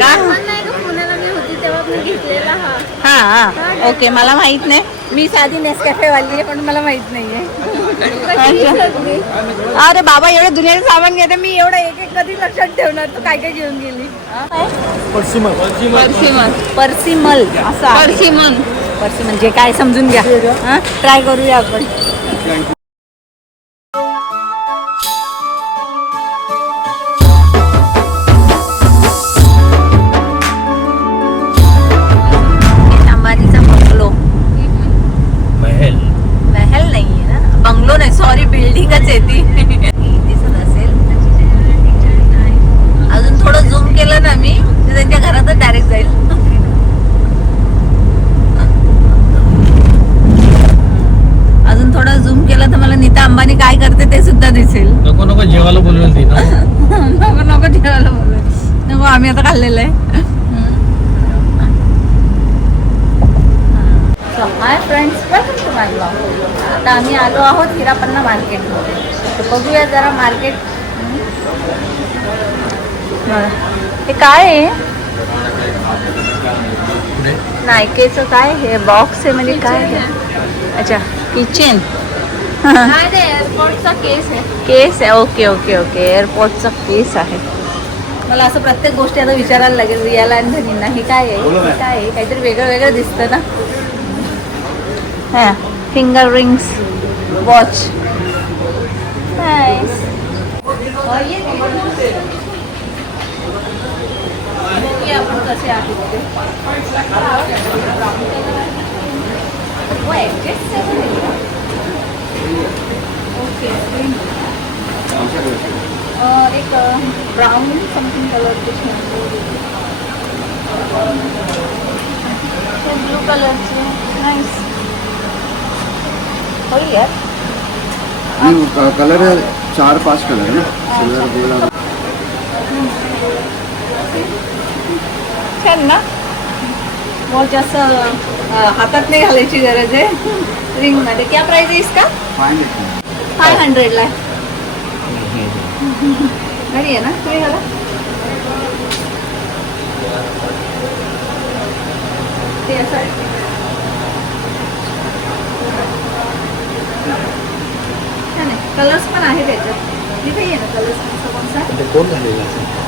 आहे का? पुण्याला मी होती तेव्हा मी घेतलेला हा हा ओके, मला माहित नाही. मी साधी नेसकॅफे वाली आहे पण मला माहित नाहीये. अरे बाबा एवढं दुनियाचं सामान घेते मी. एवढा एक एक कधी लक्षात ठेवणार तू काय काय घेऊन गेली. पर्सिमल असं आहे. पर्सी म्हणजे काय समजून घ्या. ट्राय करूया आपण. अंबानीचा बंगलो. महल नाहीये ना, बंगलो नाही, सॉरी बिल्डिंगच आहे ती. दिसत असेल. अजून थोडं झूम केलं ना मी तर त्यांच्या घरातच डायरेक्ट जाईल. अजून थोडं झूम केलं तर मला नीता अंबानी काय करते ते सुद्धा दिसेल. नको नको जेवायला बोलवेल ती. नको नको जेवायला बोलू नको, आम्ही आता खाल्लेलं आहे. Hi friends, welcome to my blog. आता आम्ही आलो आहोत हिरापन्ना मार्केटमध्ये. तर बघूया जरा मार्केट. हे काय आहे? नायकेचं काय हे बॉक्स आहे म्हणजे काय आहे? अच्छा किचन. एअरपोर्टचा केस आहे. केस आहे. ओके ओके ओके, एअरपोर्टचा केस आहे. मला असं प्रत्येक गोष्टी आता विचारायला लागेल रियाला आणि धनींना. हे काय आहे? हे काय आहे? काहीतरी वेगळं वेगळं दिसतं ना. हां, फिंगर रिंग्स, वॉच. नाईस. बघूया आपण कसे आहेत ते. ओके, एक ब्राउन समथिंग कलरचे, ब्लू कलरचे. नाईस. होईल यार. कलर 4-5 कलर है ना. Silver gold. छान ना. बहुत जास्त हातात नाही घालायची गरज आहे रिंग मध्ये. क्या प्राइस आहे इसका? 500 ला. घरी आहे ना तुम्ही घाला. ते असं छान आहे. कलर्स पण आहे त्याच्यात. इथे आहे ना कलर्स. कोणता? कोण झालेला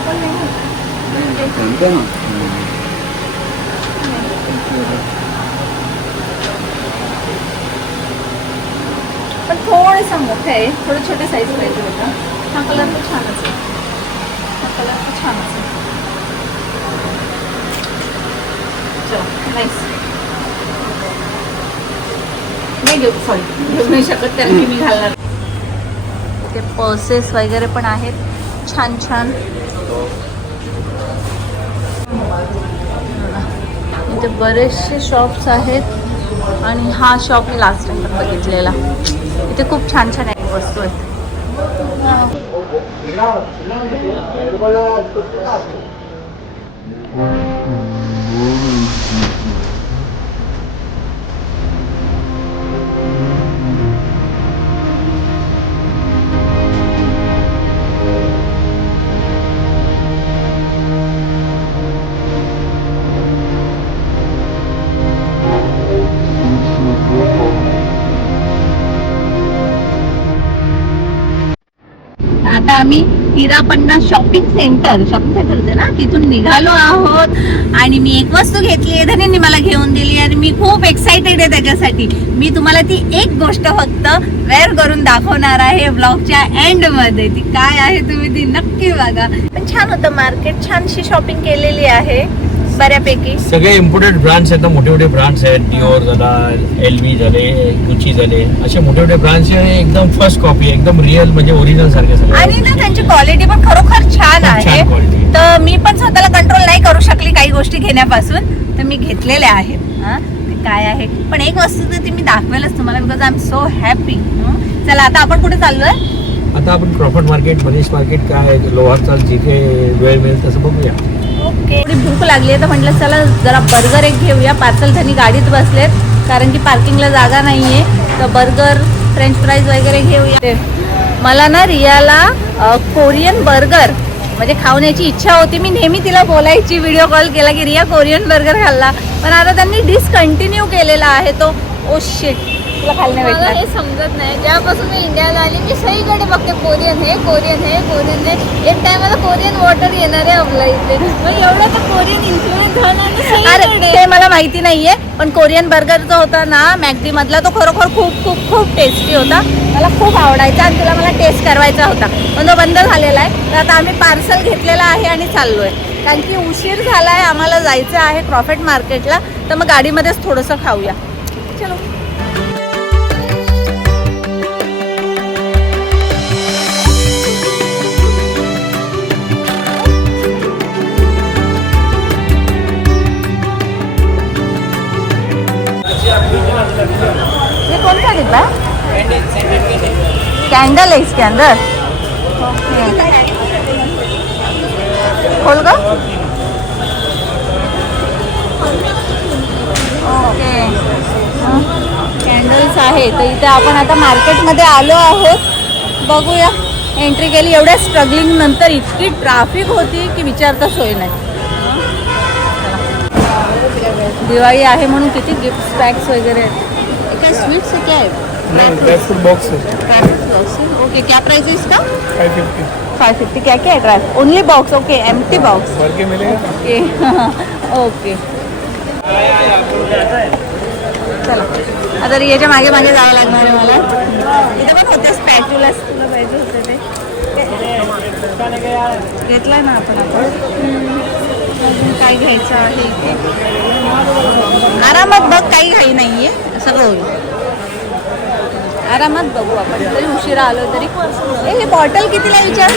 पण नाही. पण थोडंसं मोठं आहे, थोडं छोट्या साईज पाहिजे होता. हा कलर तर छानच आहे. हा कलर तर छानच आहे. चलो नाईस. नाही घेऊ, सॉरी घेऊ नाही शकत त्याला की मी घालणार. ते पर्सेस वगैरे पण आहेत छान छान. इथे बरेचसे शॉप्स आहेत आणि हा शॉप मी लास्ट टाइम बघितलेला. इथे खूप छान छान वस्तू आहेत. आता आम्ही हिरापन्ना शॉपिंग सेंटर होते ना, तिथून निघालो आहोत. आणि मी एक वस्तू घेतली आहे, धनींनी मला घेऊन दिली आणि मी खूप एक्साइटेड आहे त्याच्यासाठी. मी तुम्हाला ती एक गोष्ट फक्त वेअर करून दाखवणार आहे ब्लॉगच्या एंड मध्ये. ती काय आहे तुम्ही ती नक्की बघा. पण छान होतं मार्केट, छानशी शॉपिंग केलेली आहे बऱ्यापैकी. सगळे इम्पोर्टेड ब्रँड्स आहेत ना, मोठे मोठे ब्रँड्स आहेत. डिओर झाला, एलवी झाले, गुची झाले, असे मोठे मोठे ब्रँड्स आहे. एकदम फर्स्ट कॉपी, एकदम रिअल म्हणजे ओरिजिनल सारखे सगळे. आणि ना त्यांची क्वालिटी पण खरोखर छान आहे. तर मी पण स्वतःला कंट्रोल नाही करू शकली काही गोष्टी घेण्यापासून, तर मी घेतलेल्या आहेत. ते काय आहे पण एक वस्तू तर ती मी दाखवेलच तुम्हाला, because I am so happy. चला आता आपण कुठे चाललोय? आता आपण क्रॉफर्ड मार्केट, मनीष मार्केट, काय लोहारचा जिथे वेळ मिळेल तसं बघूया. ओके. थोडी भूक लागली आहे तर म्हटलं चला जरा बर्गर एक घेऊया. पार्सल त्यांनी गाडीत बसलेत कारण की पार्किंगला जागा नाहीये. तर बर्गर, फ्रेंच फ्राईज वगैरे घेऊया. मला ना रियाला कोरियन बर्गर म्हणजे खाऊन याची इच्छा होती. मी नेहमी तिला बोलायची, व्हिडिओ कॉल केला की रिया कोरियन बर्गर खाल्ला, पण आता त्यांनी डिसकंटिन्यू केलेला आहे तो. ओ शिट, तुला खायला नाही मला भेटणार. हे समजत नाही. जेव्हापासून मी इंडियाला आली मी सगळीकडे बघते कोरियन हे कोरियन हे कोरियन हे. एक टायमाला कोरियन वॉटर येणार आहे आपल्या इथे. मग एवढं तर कोरियन इन्फ्लुएन्स झाला ना अरे सगळीकडे. ते मला माहिती नाहीये, पण कोरियन बर्गर जो होता ना मॅकडी मधला तो खरोखर खूप खूप खूप टेस्टी होता. मला खूप आवडायचा आणि तुला मला टेस्ट करायचा होता, पण तो बंद झालेला आहे. तर आता आम्ही पार्सल घेतलेला आहे आणि चाललोय, कारण की उशीर झाला आहे. आम्हाला जायचं आहे क्रॉफर्ड मार्केटला, तर मग गाडीमध्येच थोडंसं खाऊया. चलो. ये कौन सा डिब्बा है? कैंडल है इसके अंदर. ओके, खोल गो. ओके, कॅन्डल्स आहे. तर इथे आपण आता मार्केटमध्ये आलो आहोत. बघूया. एंट्री केली. एवढ्या स्ट्रगलिंग नंतर इतकी ट्रॅफिक होती की विचारता सोय नाही. दिवाळी आहे म्हणून किती गिफ्ट पॅक्स वगैरे आहेत. काय स्वीट्स क्या है? ड्राई फ्रूट बॉक्स है ओके, क्या प्राइस है इसका? 550 550. क्या क्या है dry? Only box. Okay, empty box. भर के मिलेगा. ओके. ओके, चला आता रियाच्या मागे मागे जावं लागणार आहे मला. इथे पण होते स्पॅच्युलास, तुला पाहिजे होते ते घेतलाय ना आपण. अजून काय घ्यायचं आहे इथे? आरामात बघ, काही घाई नाहीये, सगळं होईल. आरामात बघू आपण, तरी उशिरा आलो तरी. हे बॉटल कितीला विचार?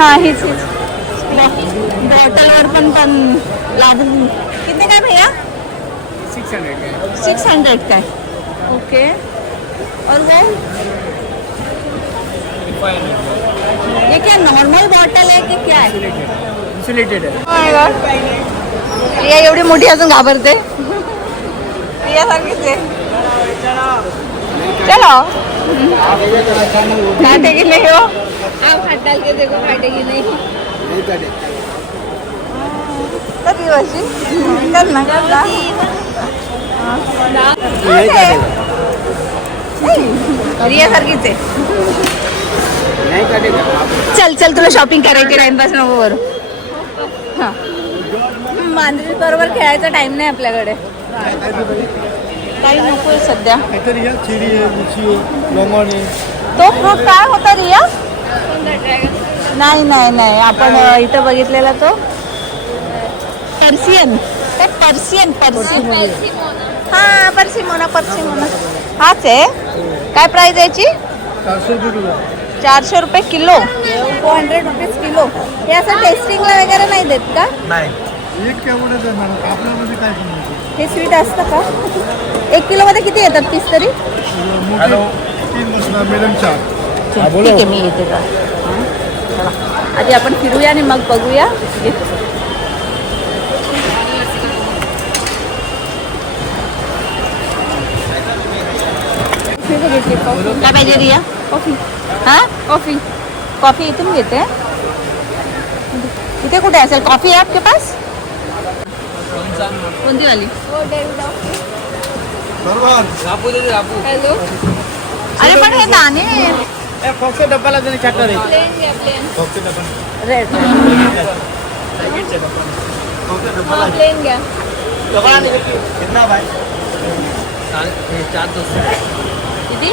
हां, हीच बॉटलवर पण लागून. किती काय भैया? 600 का है. ओके, और वो ये क्या नॉर्मल बॉटल है कि क्या है? इंसुलेटेड है. Oh my God. रिया एवढी मोठी अजून घाबरते. रिया सारखीच आहे. चलो, काटेगी नहीं हो. आप हाथ डाल के देखो काटेगी नहीं. कधी अशी कर ना रिया सारखीच आहे. नाही काढेगा. चल चल, तुला शॉपिंग करायची, टाइमपास नको करू. हां, मांजरी बरोबर खेळायचा टाइम नाही आपल्याकडे. काही नको सध्या. काहीतरी या चिरी आहे, मिरची आहे, लॉंगॉन आहे. तो फ्रूट काय होता रिया? नाही नाही नाही, आपण इथं बघितलेला तो पर्सियन. काय पर्सियन? हां, पर्सिमोना. हाच आहे. काय प्राइस याची? 400 रुपये. 400 रुपये किलो. 400 rupees kilo. हे असं टेस्टिंगला वगैरे नाही देत का? नाही. एक केवढं देणार आपल्यामध्ये काय समजायचं? हे स्वीट असतं का? 1 किलोमध्ये किती येतात पीस तरी? मोठे 3 बसणार, मिडियम 4. ठीक आहे, मी येते का. चला, आधी आपण फिरूया आणि मग बघूया. काय पाहिजे रिया? कॉफी. हां, कॉफी इथून घेते. इथे कुठे असेल कॉफी? आहे आपके पास? कोणती वाली? हॅलो, अरे पण हे दाणे फक्त डब्बाला जरी चॅटर आहे. प्लेन घ्या प्लेन. फक्त डब्बा. रेड. प्लेन घ्या. कितना भाई? किती?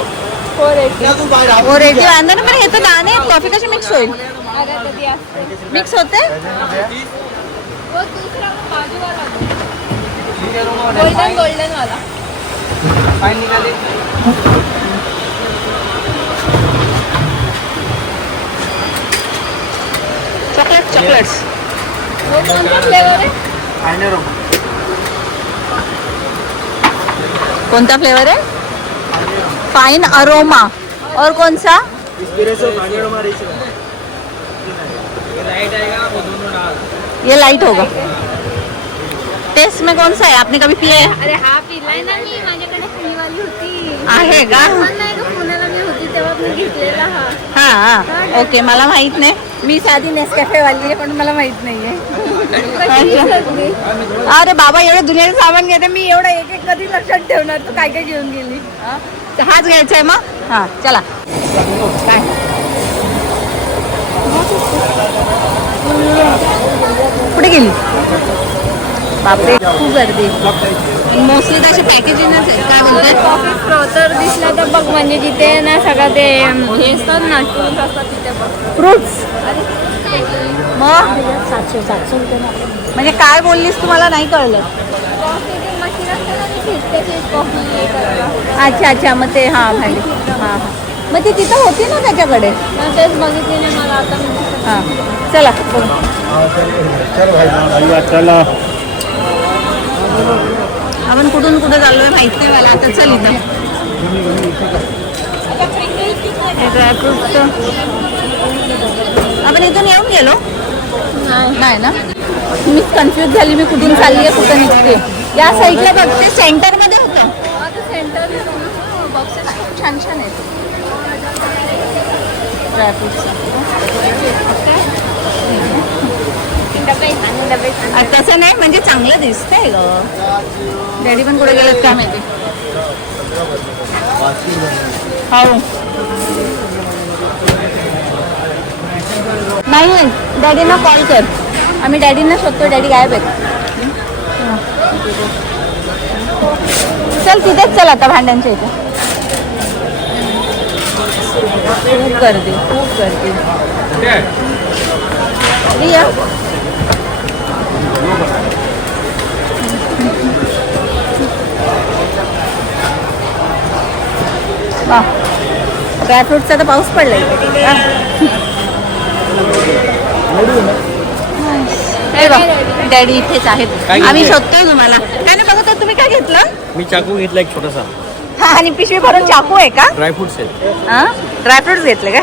480. वो रेडी वांदा ना, पण हे तर दाणे आहेत. कॉफी कशी मिक्स होईल? अरे कधी असते मिक्स होते? वो दूसरा बाजू वाला गोल्डन वाला. चॉकलेट्स. वो कौन सा फ्लेवर है? कोणता फ्लेवर है? Fine aroma. और कौन सा? ये लाइट होगा. टेस्ट में कौन सा है? आपने कभी पिया है? अरे हा पिलाय ना मी, माझ्याकडे फ्री वाली होती. आहे का? पण नाही का, पुण्याला मी होती तेव्हा मी घेतलेला हा. हा, ओके, मला माहित नाही. मी साधी नेसकॅफे वाली आहे पण मला माहित नाहीये. अरे बाबा एवढं दुनियाचं सामान घेते मी, एवढं एक एक कधी लक्षात ठेवणार? तू काय काय घेऊन गेली? हाच घ्यायचा आहे मग. हा चला. काय कुठे गेली? बापरे खूप गर्दी. मोस्टली तशी पॅकेजिंगच काय बोलतात. कॉफी फ्रो तर दिसला तर बघ, म्हणजे जिथे ना सगळं ते हे असतात ना टूल्स असतात तिथे बघ. फ्रुट्स मग 700 रुपये. म्हणजे काय बोललीस तुम्हाला नाही कळलं. कॉफी ते मशीन असतं ना, ते फिरते कॉफी हे करतात. अच्छा अच्छा मग ते हा भाई हां हां मग ती तिथं होती ना त्याच्याकडे. मग तेच बघितले ना मला आता मी. हां चला बघू. चल भाई चला. आपण कुठून कुठे चाललोय माहित नाही मला आता. चल इथं ड्रायफ्रूटचं आपण इथून येऊन गेलो नाही ना. मीच कन्फ्यूज झाली मी कुठून चालली आहे कुठं निघते. या साईडला बघते सेंटरमध्ये होतं. आता सेंटर बॉक्सेस खूप छान छान आहेत ड्रायफ्रूटचं. तसं नाही म्हणजे चांगलं दिसतंय ग. डॅडी पण कुठे गेलेत काय माहिती. हो नाही डॅडींना कॉल कर. आम्ही डॅडींना शोधतो. डॅडी गायब आहेत. चल तिथेच चल आता भांड्यांच्या इथे. खूप गर्दी खूप गर्दी. रिया वा ड्रायफ्रूटचा तर पाऊस पडलाय. डॅडी इथेच आहेत. काय आम्ही घेतलंय? शोधतोय तुम्हाला. काय नाही बघत आहोत. तुम्ही काय घेतलं? मी चाकू घेतला एक छोटासा. हा आणि पिशवी भरून चाकू आहे का? ड्रायफ्रुट्स आहेत. हा ड्रायफ्रुट्स घेतले का?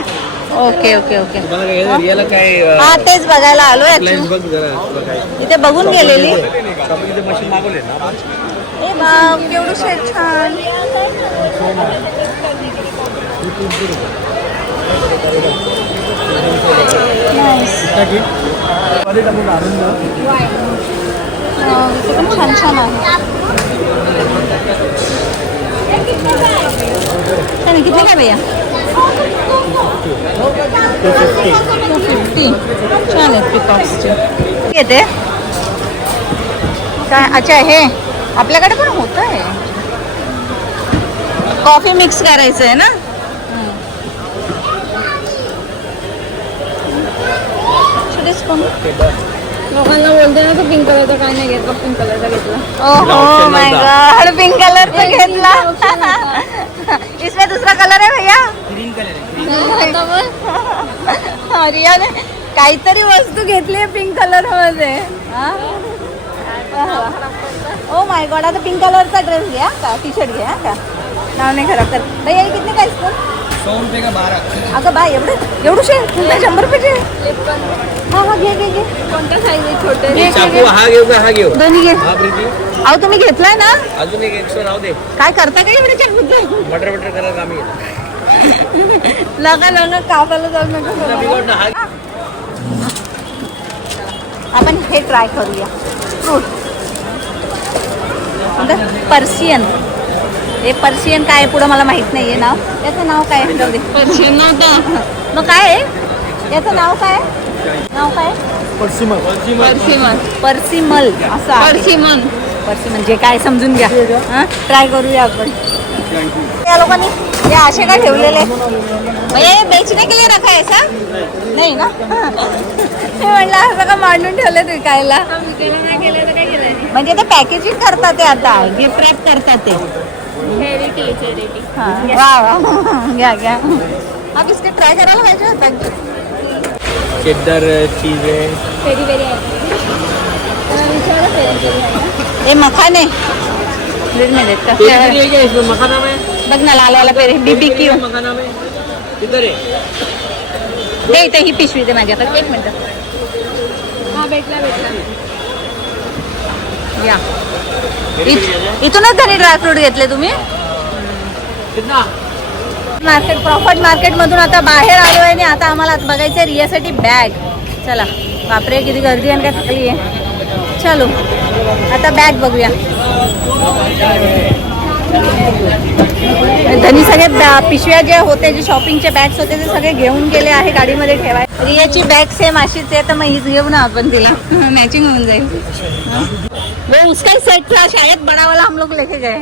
Okay okay okay. तुम्हाला काय घ्यायचं? रियाला काय हा तेच बघायला आलोय अप्लायन्स actually. बघ जरा तुला काय. इथे बघून गेलेली. आपण इथे मशीन मागवले ना. ए बाप केवढं शेड छान. Nice. इथे पण छान छान आहे. छान, किती काय भैया? 250. छान आहेत पिकॉक्सचे. येते काय? अच्छा हे आपल्याकडे पण होत आहे. कॉफी मिक्स करायचं आहे ना. लोकांना बोलते ना, तो पिंक कलरचा काय नाही घेतला, पिंक कलरचा घेतला. ओहो माय गॉड पिंक कलरचा घेतला. इसमें दूसरा कलर है भैया. ग्रीन कलर आहे. आता बघ. रियाने काहीतरी वस्तू घेतली आहे पिंक कलर मध्ये. ओ माय गॉड आता पिंक कलरचा ड्रेस घ्या का टी शर्ट घ्या का. नाव नाही खराब कर भैया. हे कितने का इसको? 100 रुपये का 12. अगं बाय एवढूशे 100 रुपयाचे. हा हा घे घे घे. कोणत्या साईज आहे? छोटे घे, घे, चाकू हा घेऊ का हा घेऊ? दोन्ही घे. हा प्रीती अहो तुम्ही घेतलाय ना. अजून एक 100 राहू दे. काय करता का एवढे चाकू? बटर करायला कामी येईल. लगा लगा कापायला जाऊ नका. बिघड ना हा. आपण हे ट्राय करूया. Fruit Persian. हे पर्शियन काय आहे पुढं मला माहित नाहीये नाव. याचं नाव काय आहे? जाऊ दे. पर्शियन नव्हतं. मग काय आहे याचं नाव काय? नाव काय? पश्चिमा पर्सिमन. पर्सिमल असं आहे. पर्सिमन. पर्सिमल जे काय समजून घ्या. हां ट्राय करूया आपण. या लोकांनी हे असे काय ठेवलेले? भैया हे बेचने के लिए रखा है ऐसा? नाही ना. हे म्हणलं असं का मांडून ठेवलं विकायला. विकायला नाही केलं तर काय केलं? म्हणजे ते पॅकेजिंग करतात ते आता गिफ्ट रॅप करतात ते. Charity charity. हाँ वाह वाह घ्या घ्या. आप इसके ट्राय करायला पाहिजे होतं. चेddar चीज आहे. पेरी पेरी आहे. विचारा पेरी पेरी आहे. हे मखाने फ्रीज में देत का? पेरी है क्या इसमें? मखाना में बघ ना लाल वाला पेरी बीबीक्यू. मखाना में किधर है? दे इथे ही पिशवी दे माझ्याकडे. एक मिनिट हा भेटला भेटला. या. इथूनच घरी ड्रायफ्रूट घेतले तुम्ही? कितना? प्रॉफिट मार्केटमधून आता बाहेर आलो आहे आणि आता आम्हाला आता बघायचं आहे रियासाठी बॅग. चला बापरे किती गर्दी आणि काय थकली आहे. चलो आता बॅग बघूया. त्यांनी सगळे पिशव्या जे होते जे शॉपिंगचे बॅग्स होते ते सगळे घेऊन गेले आहे गाडीमध्ये ठेवाय. रियाची बॅग सेम अशीच आहे तर मग हीच घेऊ ना आपण तिला मॅचिंग होऊन जाईल. वो उसका सेट था शायद बड़ा वाला हम लोग लेके गए.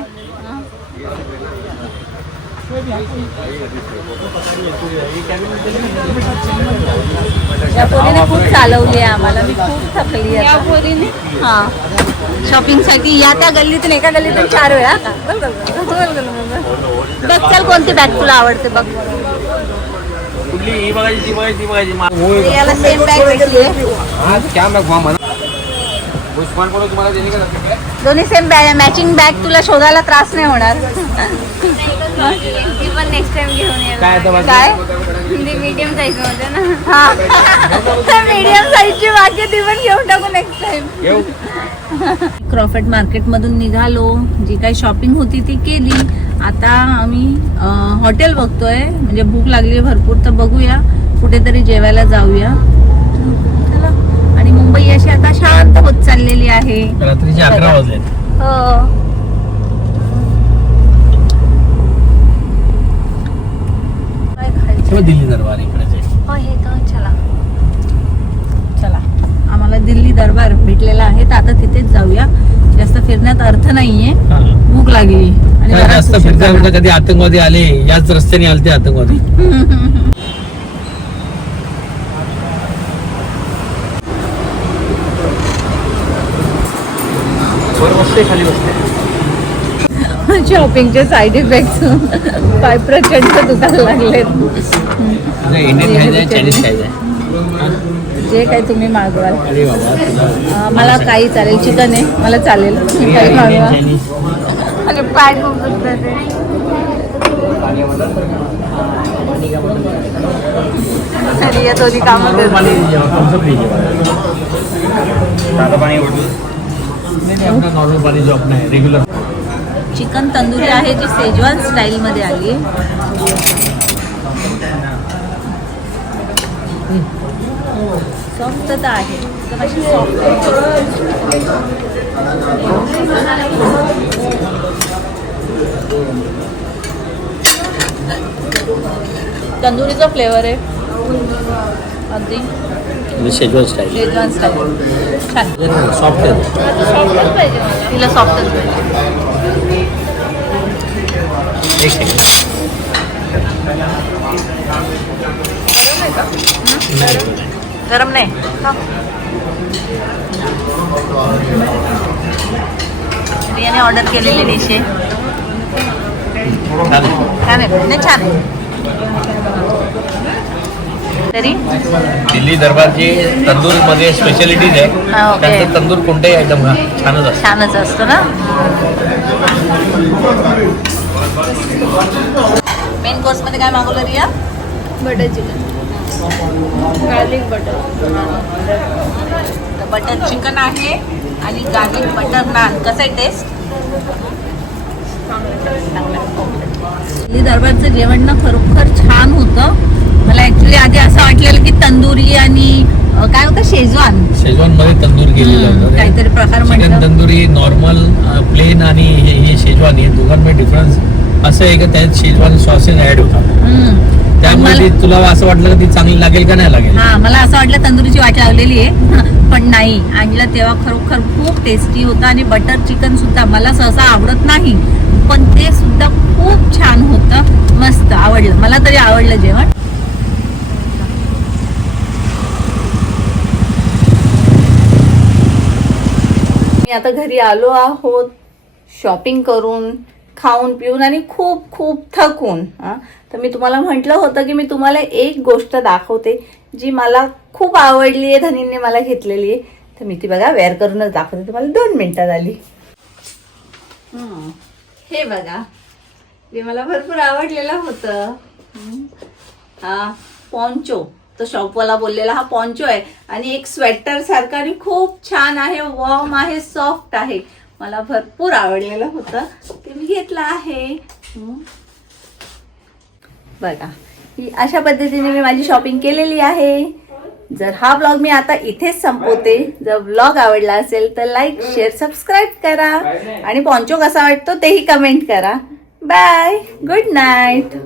या पोरीने खूप चालवली आहे आम्हाला. मी खूप थकली आहे या पोरीने. हा शॉपिंगसाठी या त्या गल्लीतून एका गल्लीतून 4 वेळा. बघ चल कोणती बॅग तुला आवडते बघ. याला सेम बॅग भेटली आहे. दोन्ही सेम बॅग मॅचिंग बॅग. तुला शोधायला त्रास नाही होणार. ती पण नेक्स्ट टाइम घेऊन येणार. काय मीडियम साईज मध्ये ना. हा मीडियम साईजची बाकी ती पण घेऊन टाकू नेक्स्ट टाइम. क्रॉफर्ड मार्केटमधून निघालो. जी काही शॉपिंग होती ती केली. आता आम्ही हॉटेल बघतोय म्हणजे भूक लागली भरपूर तर बघूया कुठेतरी जेवायला जाऊया. चला. आणि मुंबई अशी आता शांत होत चाललेली आहे. रात्रीचे 11 वाजले. हो दिल्ली दरबार इकडे. हो हे तर चला चला आम्हाला दिल्ली दरबार भेटलेला आहे तर आता तिथेच जाऊया. जास्त फिरण्यात अर्थ नाहीये. भूक लागली आणि जास्त फिरता कधी आतंकवादी आले याच रस्त्याने आलते आतंकवादी. खाली बसते. शॉपिंगचे साईड इफेक्ट पाय प्रचंड दुखायला लागलेत. इंडियन खायचंय चायनीज खायचंय जे काही तुम्ही मागवाल. अरे बाबा मला काही चालेल. चिकन आहे मला चालेल. काही मागवा. आणि पाय खूप दुखतात. या दोन्ही कामं नॉर्मल पाणी जो अपना है रेगुलर. चिकन तंदुरी आहे जी सेजवान स्टाईल मध्ये आली आहे. सॉफ्ट तर आहे एकदम अशी सॉफ्ट. तंदुरीचा फ्लेवर आहे अगदी शेजवान स्टाईल. शेजवान स्टाईल छान. सॉफ्ट आहे. सॉफ्टच पाहिजे मला. तिला सॉफ्टच पाहिजे. एक सेकंड. गरम नाही. रियाने ऑर्डर केलेली डिश आहे. छान आहे नाही छान आहे. तरी दिल्ली दरबारची तंदूर मध्ये स्पेशालिटीज आहे. ओके. त्यांचं तंदूर कोणताही आयटम घ्या छानच असतं. छानच असतं ना. मेन कोर्स मध्ये काय मागवलं Riya? Butter chicken garlic butter. Butter chicken आहे आणि गार्लिक बटर नान. कसं आहे टेस्ट? दिल्ली दरबारचं जेवण ना खरोखर छान होतं. मला ऍक्च्युली आधी असं वाटलेलं की तंदुरी आणि काय होतं शेजवान मध्ये तंदूर केलेलं होतं. काहीतरी प्रकार चिकन म्हणतात. तंदुरी नॉर्मल प्लेन आणि हे शेजवान हे दोघांमध्ये डिफरन्स असं आहे की त्यात शेजवान सॉसेस ऍड होतात. त्यामुळे तुला असं वाटलं की ती चांगली लागेल का नाही लागेल. हा मला असं वाटलं तंदुरीची वाट लावलेली आहे पण नाही. आणलं तेव्हा खरोखर खूप टेस्टी होतं आणि बटर चिकन सुद्धा मला सहसा आवडत नाही पण ते सुद्धा खूप छान होतं. मस्त आवडलं. मला तरी आवडलं जेवण. मी आता घरी आलो आहोत शॉपिंग करून खाऊन पिऊन आणि खूप खूप थकून. तर मी तुम्हाला म्हटलं होतं की मी तुम्हाला एक गोष्ट दाखवते जी मला खूप आवडली आहे. धनींनी मला घेतलेली आहे तर मी ती बघा वेअर करूनच दाखवते तुम्हाला. 2 मिनिटात आली. हे बघा ते मला भरपूर आवडलेलं होतं. हा पॉन्चो. तो शॉपवाला बोललेला हा पॉन्चो आहे आणि एक स्वेटर सारखा आणि खूप छान आहे. वॉर्म आहे सॉफ्ट आहे. मला भरपूर आवडलेलं होतं ते मी घेतलं आहे. बघा ही अशा पद्धतीने मी माझी शॉपिंग केलेली आहे. जर हा ब्लॉग मी आता इथेच संपवते. जर ब्लॉग आवडला असेल तर लाईक शेअर सबस्क्राईब करा आणि पॉन्चो कसा वाटतो तेही कमेंट करा. Bye, good night.